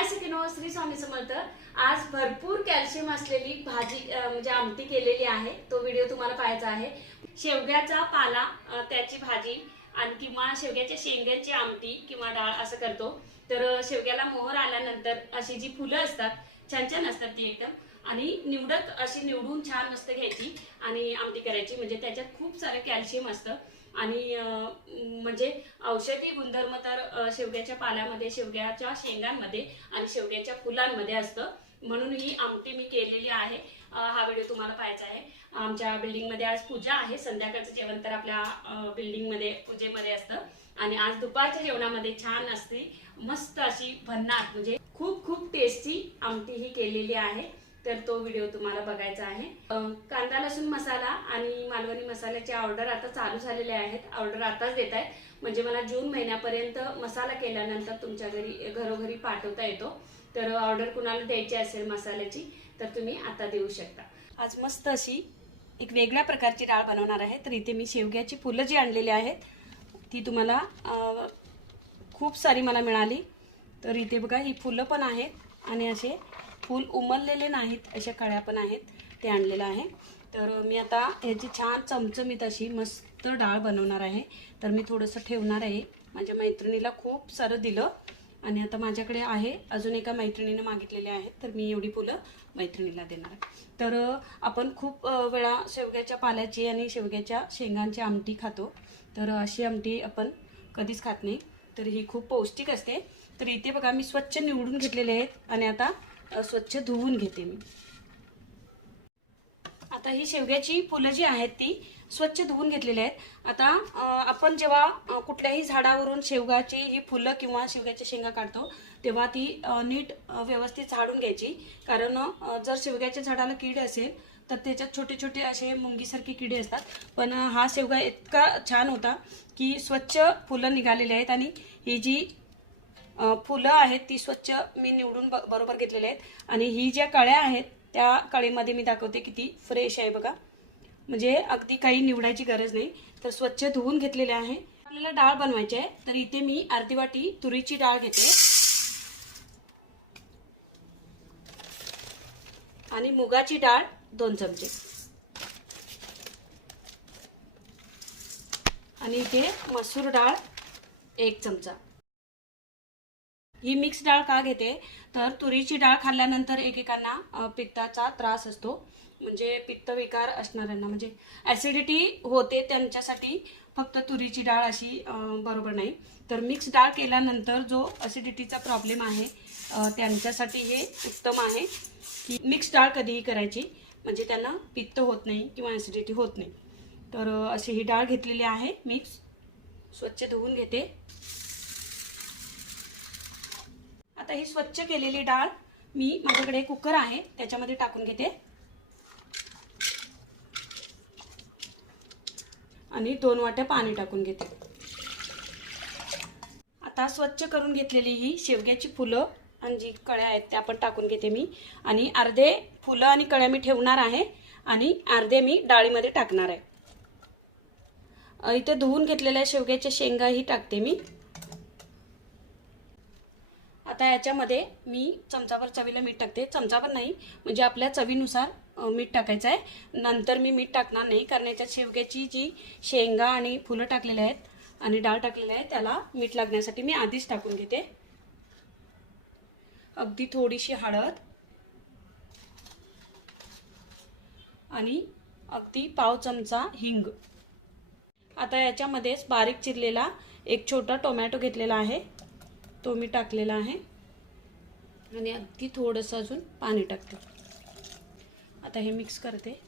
हाय सकिनो श्री स्वामी समर्थ? आज भरपूर कॅल्शियम असलेली भाजी म्हणजे आमटी केलेली आहे. तो व्हिडिओ तुम्हाला पाहायचा आहे. शेवग्याचा पाला त्याची भाजी आणि किंवा शेवग्याच्या शेंग्याची आमटी किंवा डाळ असं करतो. तर शेवग्याला मोहर आल्यानंतर अशी जी फुलं असतात छान छान असतात ती एकदम. आणि निवडक अशी निवडून छान मस्त घ्यायची आणि आमटी करायची. म्हणजे त्याच्यात खूप सारं कॅल्शियम असतं. आणि म्हणजे औषधी गुणधर्म तर शेवग्याच्या पाल्यामध्ये शेवग्याच्या शेंगांमध्ये आणि शेवग्याच्या फुलांमध्ये असतं. म्हणून ही आमटी मी केलेली आहे. हा व्हिडिओ तुम्हाला पाहायचा आहे. आमच्या बिल्डिंगमध्ये आज पूजा आहे. संध्याकाळचं जेवण तर आपल्या बिल्डिंगमध्ये पूजेमध्ये असतं. आणि आज दुपारच्या जेवणामध्ये छान असते मस्त अशी भन्नाट म्हणजे खूप खूप टेस्टी आमटी ही केलेली आहे. तर तो व्हिडिओ तुम्हाला बघायचा आहे. कांदा लसूण मसाला आणि मालवणी मसाल्याचे ऑर्डर आता चालू झालेले आहेत. ऑर्डर आताच देत आहेत. म्हणजे मला जून महिन्यापर्यंत मसाला केल्यानंतर तुमच्या घरी घरोघरी पाठवता येतो. तर ऑर्डर कुणाला द्यायची असेल मसाल्याची तर तुम्ही आता देऊ शकता. आज मस्त अशी एक वेगळ्या प्रकारची डाळ बनवणार आहे. तर इथे मी शेवग्याची फुलं जी आणलेली आहेत ती तुम्हाला खूप सारी मला मिळाली. तर इथे बघा ही फुलं पण आहेत आणि असे फूल उमललेले नाहीत अशा कळ्या पण आहेत ते आणलेलं आहे. तर मी आता ह्याची छान चमचमीत अशी मस्त डाळ बनवणार आहे. तर मी थोडंसं ठेवणार आहे. माझ्या मैत्रिणीला खूप सारं दिलं आणि आता माझ्याकडे आहे. अजून एका मैत्रिणीनं मागितलेले आहेत तर मी एवढी फुलं मैत्रिणीला देणार आहे. तर आपण खूप वेळा शेवग्याच्या पाल्याची आणि शेवग्याच्या शेंगांची आमटी खातो. तर अशी आमटी आपण कधीच खात नाही. तर ही खूप पौष्टिक असते. तर इथे बघा मी स्वच्छ निवडून घेतलेले आहेत आणि आता स्वच्छ धुवून घेते मी. आता ही शेवग्याची फुलं जी आहेत ती स्वच्छ धुवून घेतलेली आहेत. आता आपण जेव्हा कुठल्याही झाडावरून शेवगाची ही फुलं किंवा शेवग्याच्या शेंगा काढतो तेव्हा ती नीट व्यवस्थित झाडून घ्यायची. कारण जर शेवग्याच्या झाडाला कीड असेल तर त्याच्यात छोटे छोटे असे मुंगीसारखे किडे असतात. पण हा शेवगा इतका छान होता की स्वच्छ फुलं निघालेली आहेत आणि ही जी फुलं आहेत ती स्वच्छ मी निवडून ब- बरोबर घेतलेले आहेत. आणि ही ज्या कळ्या आहेत त्या कळीमध्ये मी दाखवते किती फ्रेश आहे बघा. म्हणजे अगदी काही निवडायची गरज नाही तर स्वच्छ धुवून घेतलेले आहे. आपल्याला डाळ बनवायची आहे तर इथे मी अर्धी वाटी तुरीची डाळ घेते. आणि मुगाची डाळ दोन चमचे. आणि इथे मसूर डाळ एक चमचा. ही मिक्स डाळ का घेते? तर तुरीची डाळ खाल्ल्यानंतर एकेकांना पित्ताचा त्रास असतो. म्हणजे पित्तविकार असणाऱ्यांना. म्हणजे ॲसिडिटी होते त्यांच्यासाठी फक्त तुरीची डाळ अशी बरोबर नाही. तर मिक्स डाळ केल्यानंतर जो ॲसिडिटीचा प्रॉब्लेम आहे त्यांच्यासाठी हे उत्तम आहे की मिक्स डाळ कधीही करायची. म्हणजे त्यांना पित्त होत नाही किंवा ॲसिडिटी होत नाही. तर अशी ही डाळ घेतलेली आहे. मिक्स स्वच्छ धुवून घेते. आता ही स्वच्छ केलेली डाळ मी माझ्याकडे कुकर आहे त्याच्यामध्ये टाकून घेते. आणि दोन वाट्या पाणी टाकून घेते. आता स्वच्छ करून घेतलेली ही शेवग्याची फुलं आणि जी कळ्या आहेत त्या पण टाकून घेते मी. आणि अर्धे फुलं आणि कळ्या मी ठेवणार आहे आणि अर्धे मी डाळीमध्ये टाकणार आहे. इथे धुवून घेतलेल्या शेवग्याच्या शेंगाही टाकते मी. आता याच्यामध्ये मी चमचाभर चवीला मीठ टाकते. चमचाभर नाही म्हणजे आपल्या चवीनुसार मीठ टाकायचं आहे. नंतर मी मीठ टाकणार नाही कारण याच्यात शेवग्याची जी शेंगा आणि फुलं टाकलेली आहेत आणि डाळ टाकलेली आहे त्याला मीठ लागण्यासाठी मी आधीच टाकून घेते. अगदी थोडीशी हळद आणि अगदी पाव चमचा हिंग. आता याच्यामध्येच बारीक चिरलेला एक छोटा टोमॅटो घेतलेला आहे. तो मी टाकलेला आहे. आणि अगदी थोडंसं अजून पाणी टाकते. आता हे मिक्स करते.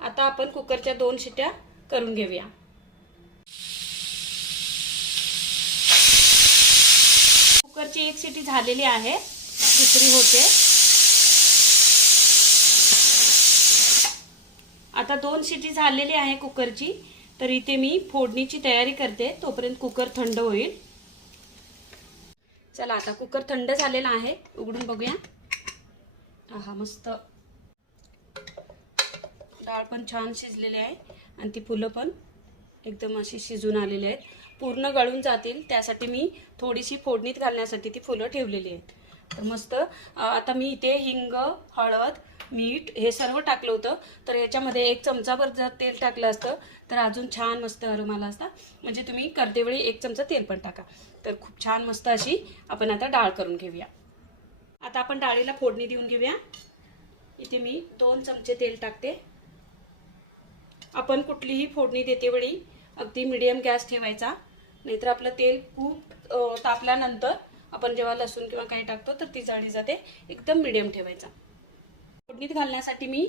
आता आपण कुकरच्या दोन शिट्या करून घेऊया. कुकरची एक शिटी झालेली आहे. दुसरी होते. आता दोन शिटी झालेली आहे कुकरची. तर इथे मी फोडणीची तयारी करते. तोपर्यंत कुकर थंड होईल. चला आता कुकर थंड झालेला आहे. उघडून बघूया. हा मस्त. डाळ पण छान शिजलेली आहे. आणि ती फुलं पण एकदम अशी शिजून आलेली आहेत. पूर्ण गळून जातील. त्यासाठी मी थोडीशी फोडणीत घालण्यासाठी ती फुलं ठेवलेली आहेत. तर मस्त आता मी इथे हिंग हळद मीठ हे सर्व टाकलं होतं. तर याच्यामध्ये एक चमचाभर जर तेल टाकलं असतं तर अजून छान मस्त अरोमाला असता. म्हणजे तुम्ही करतेवेळी एक चमचा तेल पण टाका. तर खूप छान मस्त अशी आपण आता डाळ करून घेऊया. आता आपण डाळीला फोडणी देऊन घेऊया. इथे मी दोन चमचे तेल टाकते. आपण कुठलीही फोडणी देते वेळी अगदी मिडियम गॅस ठेवायचा. नाहीतर आपलं तेल खूप तापल्यानंतर आपण जेव्हा लसूण किंवा काही टाकतो तर ती जाळी जाते. एकदम मिडियम ठेवायचा. फोडणीत घालण्यासाठी मी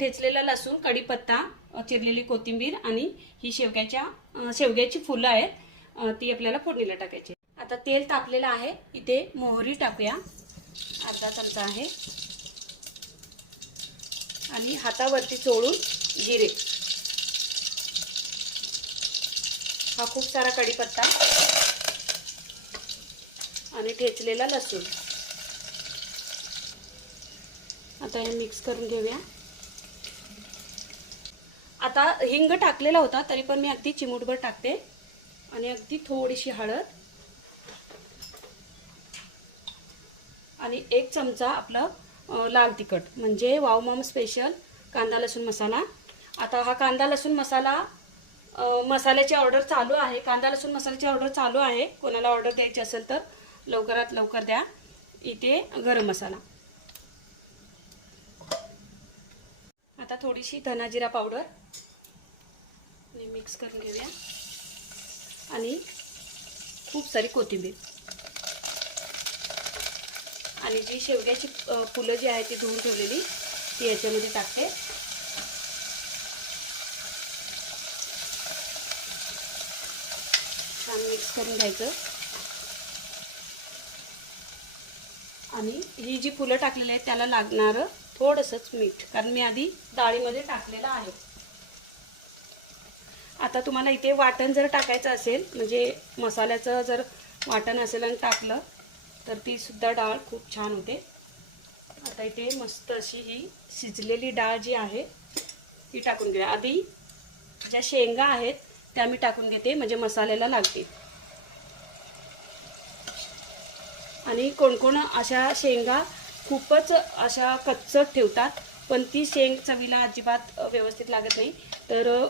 ठेचलेला लसूण कढीपत्ता चिरलेली कोथिंबीर आणि ही शेवग्याच्या शेवग्याची फुलं आहेत ती आपल्याला फोडणीला टाकायची आता तेल तापलेलं आहे इथे मोहरी टाकूया. अर्धा चमचा आहे. आणि हातावरती चोळून जिरे. हा खूप सारा कढीपत्ता. आणि ठेचलेला लसूण. आता हे मिक्स करून घेऊया. आता हिंग टाकलेला होता तरी पण मी अगदी चिमूटभर टाकते. आणि अगदी थोडीशी हळद. आणि एक चमचा आपलं लाल तिखट म्हणजे वावमाम स्पेशल कांदा लसूण मसाला. आता हा कांदा लसूण मसाला मसाल्याची ऑर्डर चालू आहे. कांदा लसूण मसाल्याची ऑर्डर चालू आहे. कोणाला ऑर्डर द्यायची असेल तर लवकरात लवकर द्या. इथे गरम मसाला. आता थोडीशी धनाजिरा पावडर. मिक्स करून घेऊया. आणि खूप सारी कोथिंबीर. आणि जी शेवग्याची फुलं जी आहे ती धुवून ठेवलेली ती याच्यामध्ये टाकते. छान मिक्स करून घ्यायचं. आणि ही जी फुलं टाकलेली आहेत त्याला लागणारं थोडंसंच मीठ कारण मी आधी डाळीमध्ये टाकलेलं आहे. आता तुम्हाला इथे वाटण जर टाकायचं असेल म्हणजे मसाल्याचं जर वाटण असेल आणि टाकलं तर ती सुद्धा डाळ खूप छान होते. आता इथे मस्त अशी ही शिजलेली डाळ जी आहे ती टाकून घेऊया. आधी ज्या शेंगा आहेत त्या मी टाकून घेते म्हणजे मसाल्याला लागते आणि कोण कोण अशा शेंगा खूपच अशा कच्चट ठेवतात. पण ती शेंग चवीला अजिबात व्यवस्थित लागत नाही. तर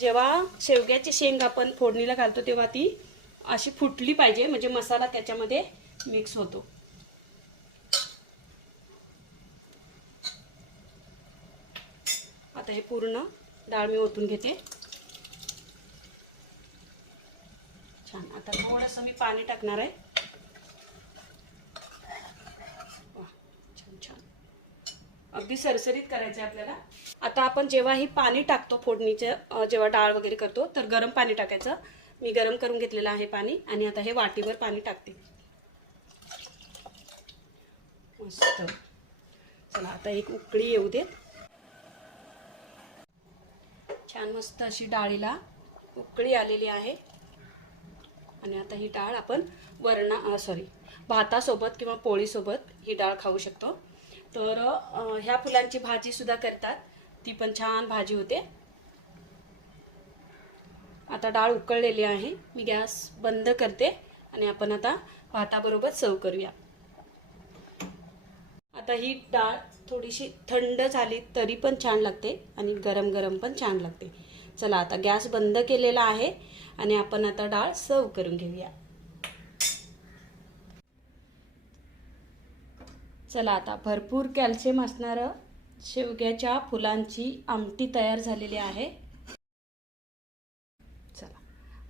जेव्हा शेवग्याची शेंग आपण फोडणीला घालतो तेव्हा ती अशी फुटली पाहिजे. म्हणजे मसाला त्याच्यामध्ये मिक्स होतो. आता हे पूर्ण डाळ मी ओतून घेते. छान. आता थोडंसं मी पाणी टाकणार आहे वा, छान छान अगदी सरसरीत करायचं आहे आपल्याला. आता आपण जेव्हा ही पाणी टाकतो फोडणीचं जेव्हा डाळ वगैरे करतो तर गरम पाणी टाकायचं. मी गरम करून घेतलेलं आहे पाणी आणि आता हे वाटीवर पाणी टाकते. मस्त. चला आता एक उकळी येऊ देत. छान मस्त अशी डाळीला उकळी आलेली आहे. आणि आता ही डाळ आपण वरणा सॉरी भातासोबत किंवा पोळीसोबत ही डाळ खाऊ शकतो. तर ह्या फुलांची भाजी सुद्धा करतात. ती पण छान भाजी होते. आता डाळ उकळलेली आहे. मी गॅस बंद करते आणि आपण आता भाताबरोबर सर्व करूया. आता ही डाळ थोडीशी थंड झाली तरी पण छान लागते आणि गरम गरम पण छान लागते. चला आता गॅस बंद केलेला आहे आणि आपण आता डाळ सर्व करून घेऊया. चला आता भरपूर कॅल्शियम असणारं शेवग्याच्या फुलांची आमटी तयार झालेली आहे. चला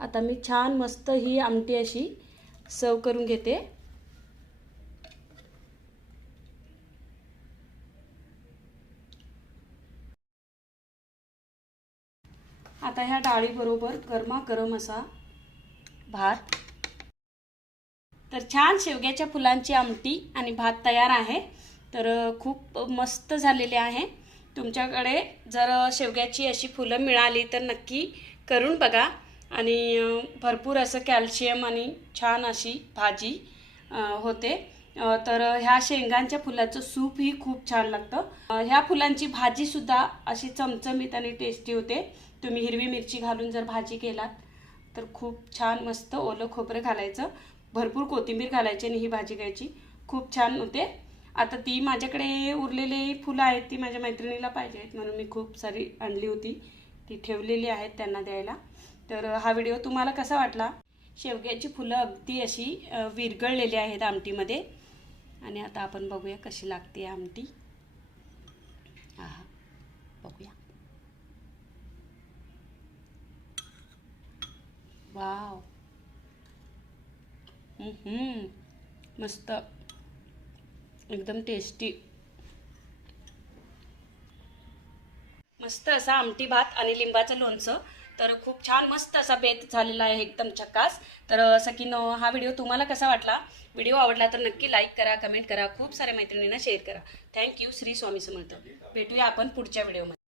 आता मी छान मस्त ही आमटी अशी सर्व करून घेते. आता ह्या डाळीबरोबर गरमागरम असा भात तर छान शेवग्याच्या फुलांची आमटी आणि भात तयार आहे. तर खूप मस्त झालेले आहे. तुमच्याकडे जर शेवग्याची अशी फुलं मिळाली तर नक्की करून बघा. आणि भरपूर असं कॅल्शियम आणि छान अशी भाजी होते. तर ह्या शेंगांच्या फुलाचं सूपही खूप छान लागतं. ह्या फुलांची भाजीसुद्धा अशी चमचमीत आणि टेस्टी होते. तुम्ही हिरवी मिरची घालून जर भाजी केलात तर खूप छान मस्त ओलं खोबरं घालायचं. भरपूर कोथिंबीर घालायची आणि ही भाजी घ्यायची. खूप छान होते. आता ती माझ्याकडे उरलेली फुलं आहेत ती माझ्या मैत्रिणीला पाहिजे आहेत म्हणून मी खूप सारी आणली होती. ती ठेवलेली आहेत त्यांना द्यायला. तर हा व्हिडिओ तुम्हाला कसा वाटला? शेवग्याची फुलं अगदी अशी विरगळलेली विरघळलेली आहेत आमटीमध्ये. आणि आता आपण बघूया कशी लागते आमटी. हा बघूया. वाव. मस्त. एकदम टेस्टी मस्त असा आमटी भात आणि लिंबाचं लोणचं. तर खूप छान मस्त असा बेत झालेला आहे एकदम चक्कास तर सकीन हा व्हिडिओ तुम्हाला कसा वाटला? व्हिडिओ आवडला तर नक्की लाईक करा कमेंट करा. खूप साऱ्या मैत्रिणींना शेअर करा. Thank you Shri Swami Samarth. भेटूया आपण पुढच्या व्हिडिओमध्ये